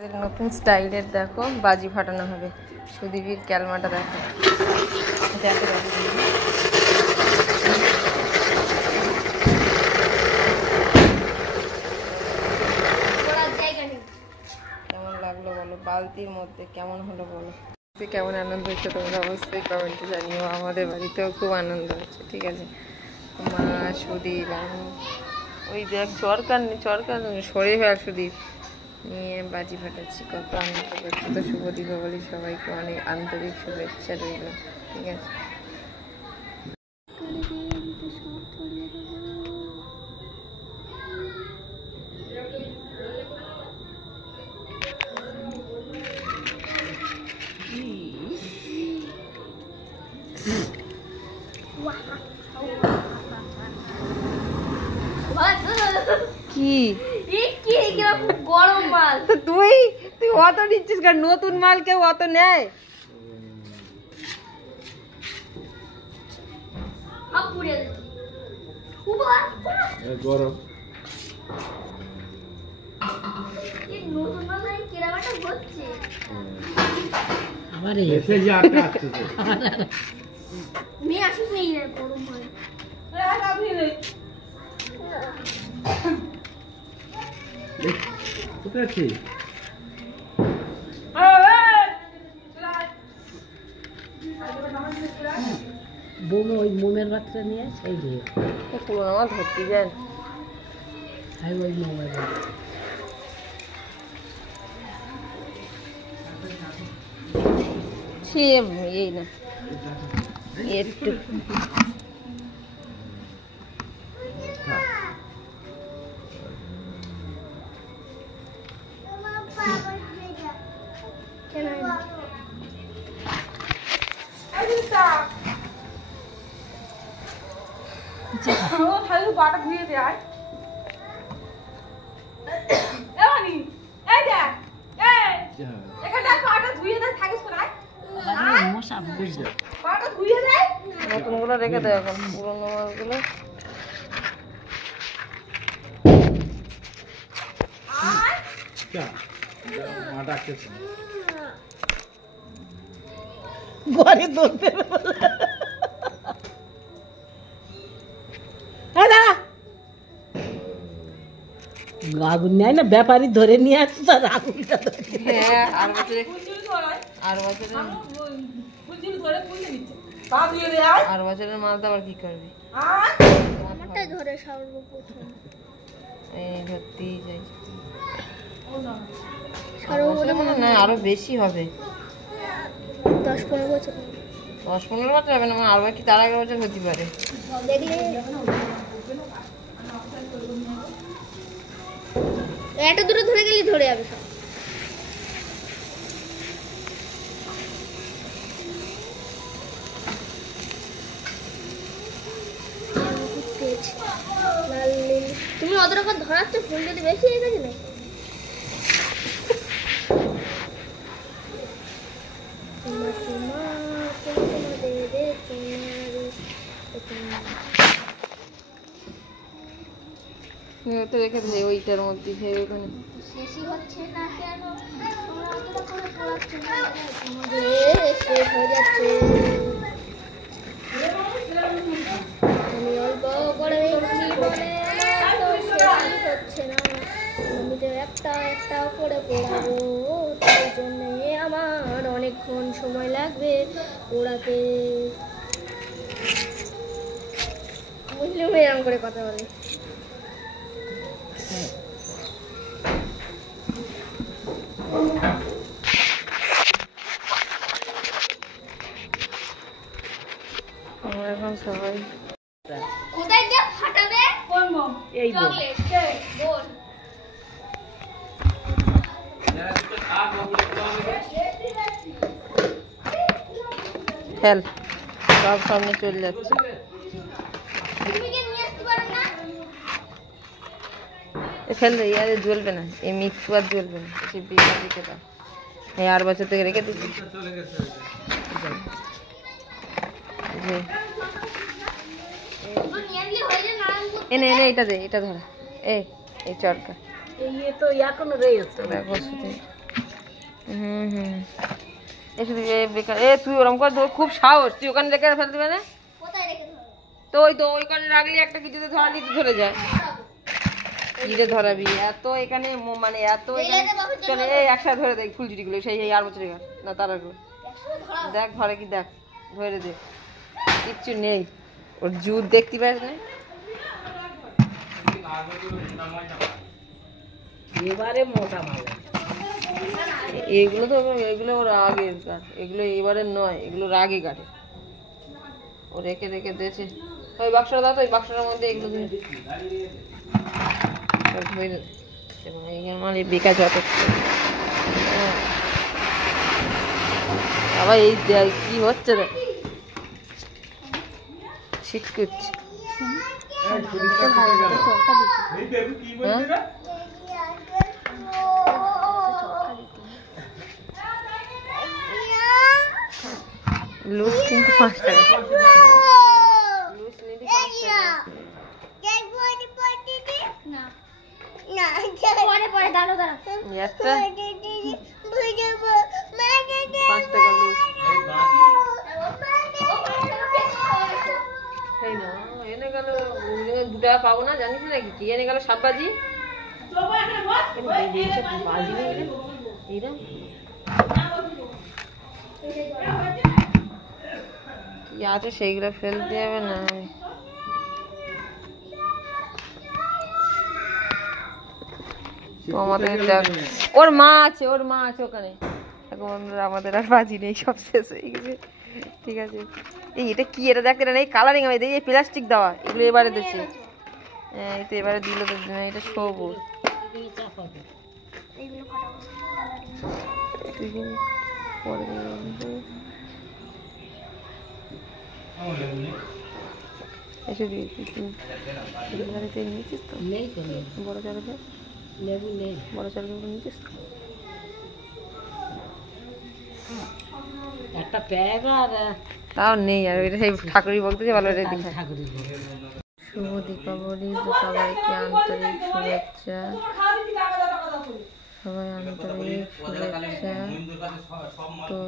নতুন স্টাইলের দেখো বাজি ফাটানো হবে। সুদীপের ক্যালমাটা দেখো, কেমন লাগলো বলো, বালতির মধ্যে কেমন হলো বলো, কেমন আনন্দ হচ্ছে তোমরা অবশ্যই কমেন্টে জানিও। আমাদের বাড়িতেও খুব আনন্দ হচ্ছে, ঠিক আছে। মা, সুদীপ, আমি, ওই দেখ চরকার সরে হয়ে সুদীপ নিয়ে বাজি ফাটাচ্ছি, কত আনন্দ করছি। তো শুভ দীপাবলি, সবাইকে অনেক আন্তরিক শুভেচ্ছা রইল, ঠিক আছে। কি গরম মাল তুই অত নিচ্ছিস কেন? নতুন মাল কেউ অত নেয়? গরম আমার এসে যে আটটা আসছে মেয়ে আসিস নেই রে গরম হয় কোথায় আছি বোমো ওই মোমের বাচ্চা নিয়ে সেই দিয়ে পুরোনো মাল ধরতে যান। হাই ওই মোমের এই না একটু বাটা ধুয়ে দেয় নতুনগুলো রেখে দেয়, এখন পুরোনো মালগুলো ঘরে ধরতে আগুন নেয় না, ব্যাপারী ধরে নিয়ে আসছে তার আগুনটা ধরে। হ্যাঁ, আর বছরের মালটা আবার কি করবি? ধরে সর্বপ্রথম এই ধরতেই যাই, না আরো বেশি হবে, 10-15 বছর। 10-15 বছর হবে না, আর কি তার 11 বছর হতে পারে। এটা দূরে ধরে গেলে ধরে যাবে সব। তুমি অত রকম ধরাচ্ছ, ফুল যদি বেশি হয়ে গেছে না রেখে দেয় ওইটার মধ্যে, ওখানে শেষই হচ্ছে না কেন, শেষ হয়ে যাচ্ছে। আমি অল্প করে দেখছি বলে শেষই হচ্ছে না, আমি তো একটা একটা করে পড়াবো, তাই জন্যে আমার অনেকক্ষণ সময় লাগবে পড়াতে। মুসলিম এরকম করে কথা বলে। এখন সবাই কোথায় দিয়ে ফাটাবে? কোন বম? এই বম। বল। খেল, সব সামনে চলে যাচ্ছে। তুমি কি নিয়ে আসতে পারো না? ফেল দে, ইয়ারে জ্বলবে না, এই মিক্স বার জ্বলবে না, সে বিয়ে দিতে দাও। এই 8 বছর থেকে রেখে দিচ্ছি। এনে এটা দে, এটা ধরা, এই চরকা এই তো এখনো রয়েছে। দেখো শুধু হুম এসে বেকার তুই ওরকম কর, তোর খুব সাহস, তুই ওখানে রেখে ফেলতে পারে না তো ওই তো ওইখানে রাখলে একটা কিছুতে ধরা নিতে ধরে যায়। কিরে ধরাবি এত এখানে মানে এত চলে এই একসাথে ধরে দেখ ফুলঝুরিগুলো সেই আর বছর না তার দেখ ধরে কি দেখ ধরে দে কিচ্ছু নেই ওর জুত দেখতে পাস না। এবারে মোটা মাল এগুলো তো এগুলো ওর আগের কাঠ, এগুলো এবারে নয়, এগুলো আগে কাটে ও রেখে রেখে দিয়েছে। ওই বাক্সটা দাও তো, ওই বাক্সটার মধ্যে এগুলো ধরে মানে বেকার যত আবার এই কি হচ্ছে রে শীত করছে। লুজ কিন্তু 5 টাকা, লুজ নিবি 5 টাকা। পরে দাঁড়ো একটা 5 টাকা লুজ। এই না এনে গেল 2 টাকা পাবো না জানিস নাকি, কি এনে গেল সাববাজি বাজি নেই এরা কি আছে সেইগুলো ফেলতে হবে না। আমাদের ওর মা আছে ওখানে। এখন আমাদের আর বাজি নেই, সব শেষ হয়ে গেছে। ঠিক আছে এই এটা কি এটা দেখতে না, এই কালারিং হবে এই প্লাস্টিক দেওয়া, এগুলো এবারে দিচ্ছে। এই তো এবারে দিল তো এটা সবুজ এসে দিয়েছি নিয়েছিস তো? নেই তো বড় চালকে লেবু নেই, বড় চালকে নিয়েছিস তো? একটা প্যাগ আর তাও নেই আর এটা সেই ঠাকুরই বলতেছে ভালো রে দিকে। ঠাকুরের শুভ দীপাবলি তো সবাইকে আন্তরিক শুভেচ্ছা, সবাই আন্তরিক শুভেচ্ছা। তো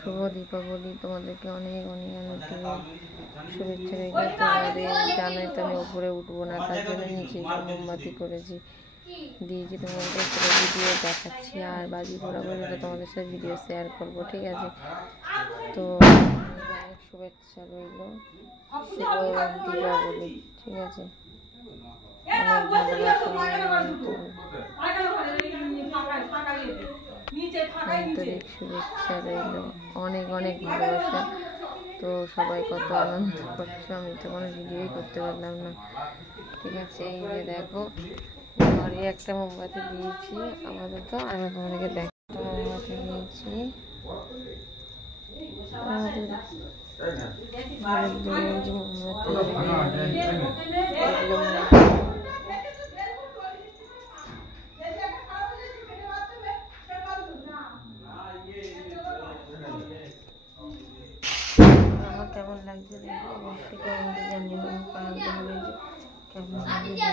শুভ দীপাবলি, তোমাদেরকে অনেক অনেক আন্তরিক শুভেচ্ছা রেখে তোমাদের জানাই তো আমি উপরে উঠবো না, তার জন্য নিচে মোমবাতি করেছি দিয়েছি, তোমাদের পুরো ভিডিও দেখাচ্ছি আর বাজি পড়াবো যেটা তোমাদের সাথে ভিডিও শেয়ার করবো। ঠিক আছে তো অনেক শুভেচ্ছা রইল, শুভ দীপাবলি। ঠিক আছে অনেক ভালোবাসা আন্তরিক শুভেচ্ছা রইল, অনেক অনেক ভালোবাসা। তো সবাই কত আনন্দ করছো, আমি তো কোনো ভিডিওই করতে পারলাম না। ঠিক আছে এই যে দেখো ঘরে একটা মোমবাতি দিয়েছি আপাতত, আমি তোমাদেরকে দেখ মোমবাতি দিয়েছি আমার কেমন লাগছে অবশ্যই কমেন্টে জানিও, আমি পালতে হবে যে কেমন লাগছে।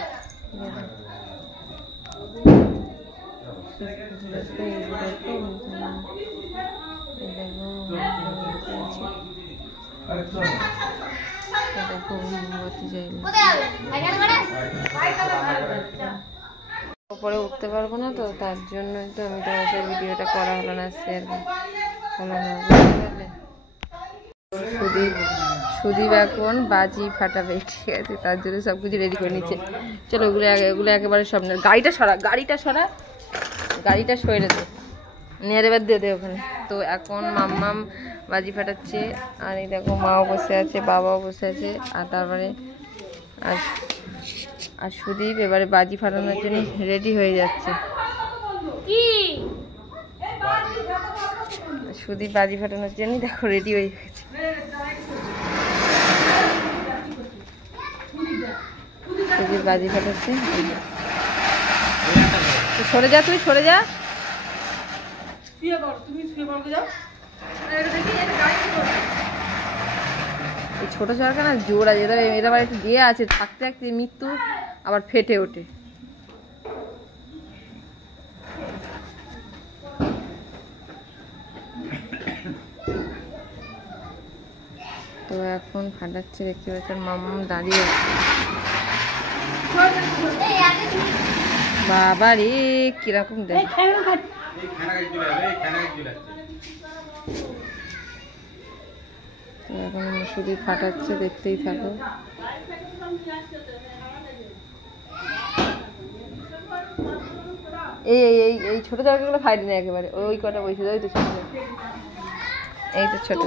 উপরে উঠতে পারবো না তো তার জন্যই তো আমি তোমার সাথে ভিডিওটা করা হলো না, শেয়ার হলো না, বুঝতে পারলে? সুদীপ এখন বাজি ফাটাবে, ঠিক আছে তার জন্য সব কিছু রেডি করে নিচ্ছে। চলো ওগুলো একেবারে সব না, গাড়িটা সরে দে নিয়ে এবার দিয়ে দে ওখানে। তো এখন মাম্মাম বাজি ফাটাচ্ছে আর এই দেখো মাও বসে আছে, বাবাও বসে আছে, আর তারপরে আর সুদীপ এবারে বাজি ফাটানোর জন্য রেডি হয়ে যাচ্ছে। সুদীপ বাজি ফাটানোর জন্য দেখো রেডি হয়ে গেছে। সুদীপ বাজি ফাটাচ্ছে, সরে যা তুই সরে যা, এই ছোট সরকার না জোর আছে, এটা আবার একটু দিয়ে আছে থাকতে থাকতে মৃত্যু আবার ফেটে ওঠে। তো এখন ফাটাচ্ছে, দেখতে পাচ্ছেন মাম্মাম দাঁড়িয়ে আছে। বাবা রে কিরকম দেখ, তো এখন শুধু ফাটাচ্ছে, দেখতেই থাকো। এই এই এই এই ছোট জায়গাগুলো ফাইট নেই একেবারে, ওই কটা বসে ওই তো ছোট, এই তো ছোট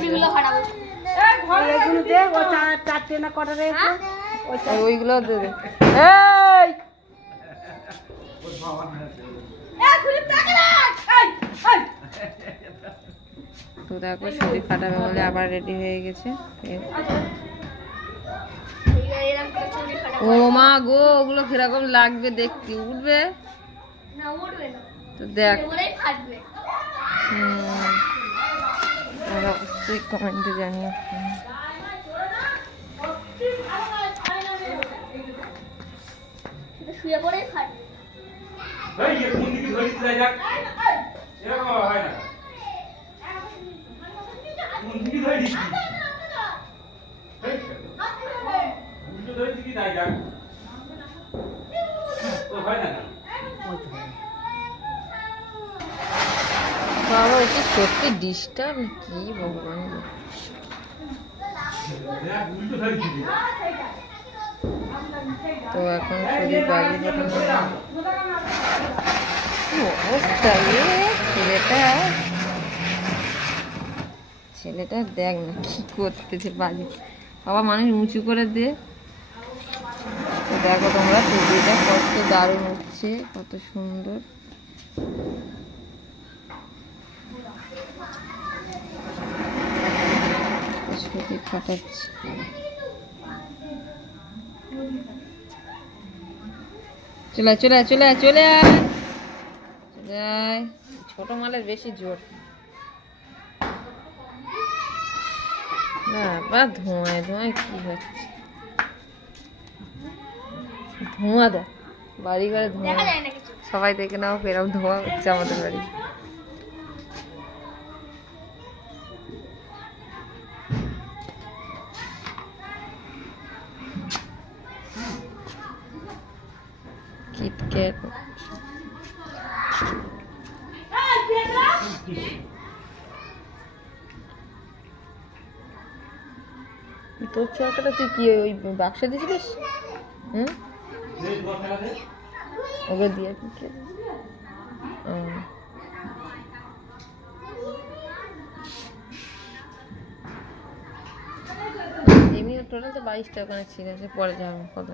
ওইগুলো দেবে। তো দেখো শুধু ফাটাবে বলে আবার রেডি হয়ে গেছে। ও মা গো, ওগুলো কিরকম লাগবে দেখতে, উঠবে তো দেখ। অবশ্যই কমেন্টে জানিও। শুয়ে পড়েই ফাটবে। বাবা ওকে সত্যি ডিস্টার্ব কি ভগবান। তো এখন শুধু বাড়ি অবস্থা, ছেলেটা দেখ না কি করতেছে বাড়ি। বাবা মানুষ উঁচু করে দে। তো দেখো তোমরা ছবিটা কত দারুণ হচ্ছে, কত সুন্দর। ছবি ফাটাচ্ছে। চলে চলে চলে চলে আয়, ছোট মালের বেশি জোর না। বা ধোঁয়ায় ধোঁয়ায় কি হচ্ছে, ধোঁয়া দেখ বাড়ি ঘরে ধোঁয়া, সবাই দেখে নাও এরকম ধোঁয়া হচ্ছে আমাদের বাড়ি। কিটক্যাট তোর চরকাটা তুই কি ওই বাক্সে দিয়েছিলিস? ওগুলো দিয়ে এমনি টোটাল তো 22টা ওখানে ছিল, সে পরে যাবো কত।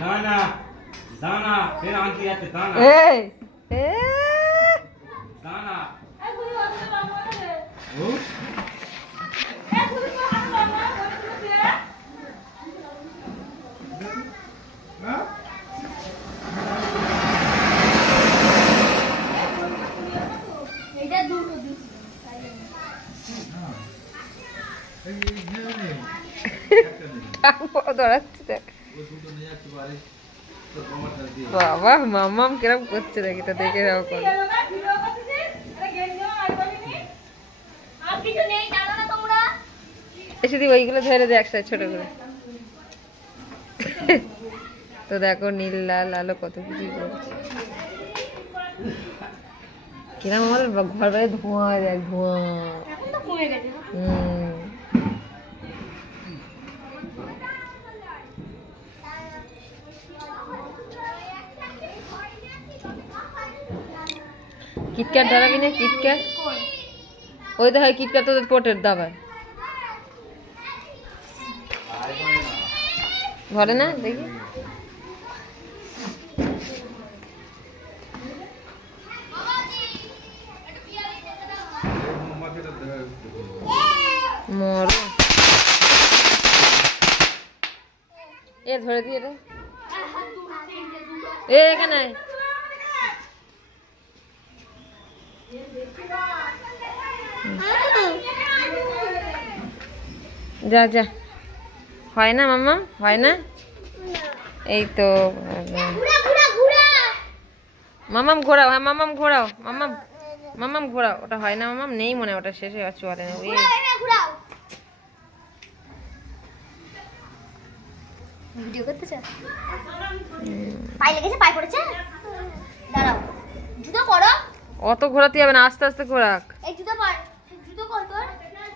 दाना दाना फिर आंटी आते दाना दाना দৌড়াচ্ছে বাবা, মাম্মাম কিরম করছে দেখি তো, দেখে যাও করে। শুধু ওইগুলো ধরে দে একসাথে ছোট করে। তো দেখো নীল লাল আলো কত কিছু করছে, কিরম আমার ঘর বাইরে ধোঁয়া, দেখ ধোঁয়া। কিটক্যাট ধরাবি না? কিটক্যাট ওই তো হয়, কিটক্যাট তোদের পোটের দাবায় ঘরে না দেখি। মরণ এ ধরে দিয়ে রে এ এখানে যা যা হয় না মাম্মা হয় না এই তো মামাম ঘোরাও হ্যাঁ মামাম ঘোরাও মামাম ঘোরাও ওটা হয় না মামাম নেই মনে হয় ওটা শেষ হয়ে যাচ্ছে চলে না ভিডিও করতে চাও পায়ে লেগেছে পায়ে পড়েছে দাঁড়াও জুতো করো অত ঘোরাতে হবে না আস্তে আস্তে ঘোরাক এই জুতো পর জুতো কর তোর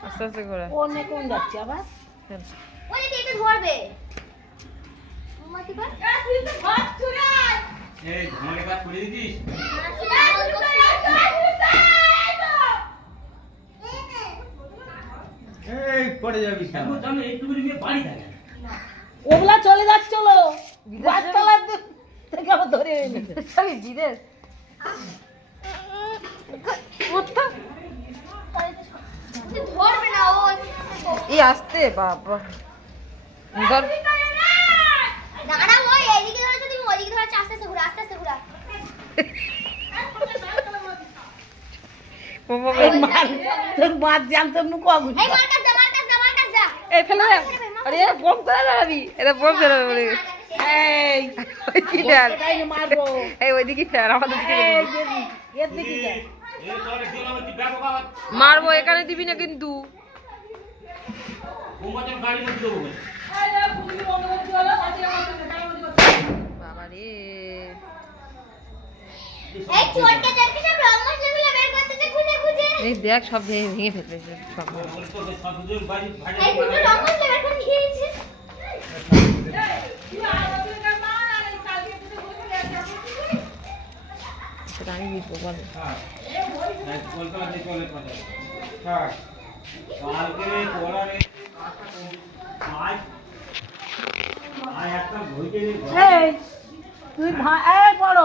আস্তে আস্তে ঘোরা কোন কোন যাচ্ছে আবার ওই যে এটা ধরবে মাটি কর তুই তো ভাত চুরা এই ঝামেলা কাজ করে দিছিস এই পড়ে যাবি এখন জানো এইটুকু নিয়ে বাড়ি থাকে ওগুলা চলে যাচ্ছে চলো গাছতলার থেকে আবার ধরে এনেছে সবই বিদেশ ধরবে না ও এই আসতে বাবা ধর দাঁড়া ওই এইদিকে ধরেছে তুমি ওইদিকে ধরেছে আস্তে আস্তে ঘুরা আস্তে আস্তে ঘুরা তোর মাছ জানতো মুখ আগুন এই মার কাছে যা এই ফেলে দে আরে এ বম করে দাঁড়াবি এটা বম করে বলে এই ওই কি ডাল তাই মারবো এই ওইদিকে ফের আমাদের দিকে এই এর দিকে যা এই তোরে দিলাম কি ব্যাপক মারবো এখানে দিবি না কিন্তু ঘুমাতে গাড়ি মধ্যে দেবো বাবা রে এই চোরকে দেখি সব রং মশলাগুলো বের করতেছে খুঁজে এই দেখ সব ভেঙে ফেলবে সব বলে তো সব দুজন বাড়ি ভাড়া এই দুটো রং মশলা বের করে নিয়েছে সেটা আমি বুঝবো বল হ্যাঁ কলকাতা থেকে চলে কথা হ্যাঁ কালকে পড়ারে আজ আজ একটা ভইতে এই তুই এই বড়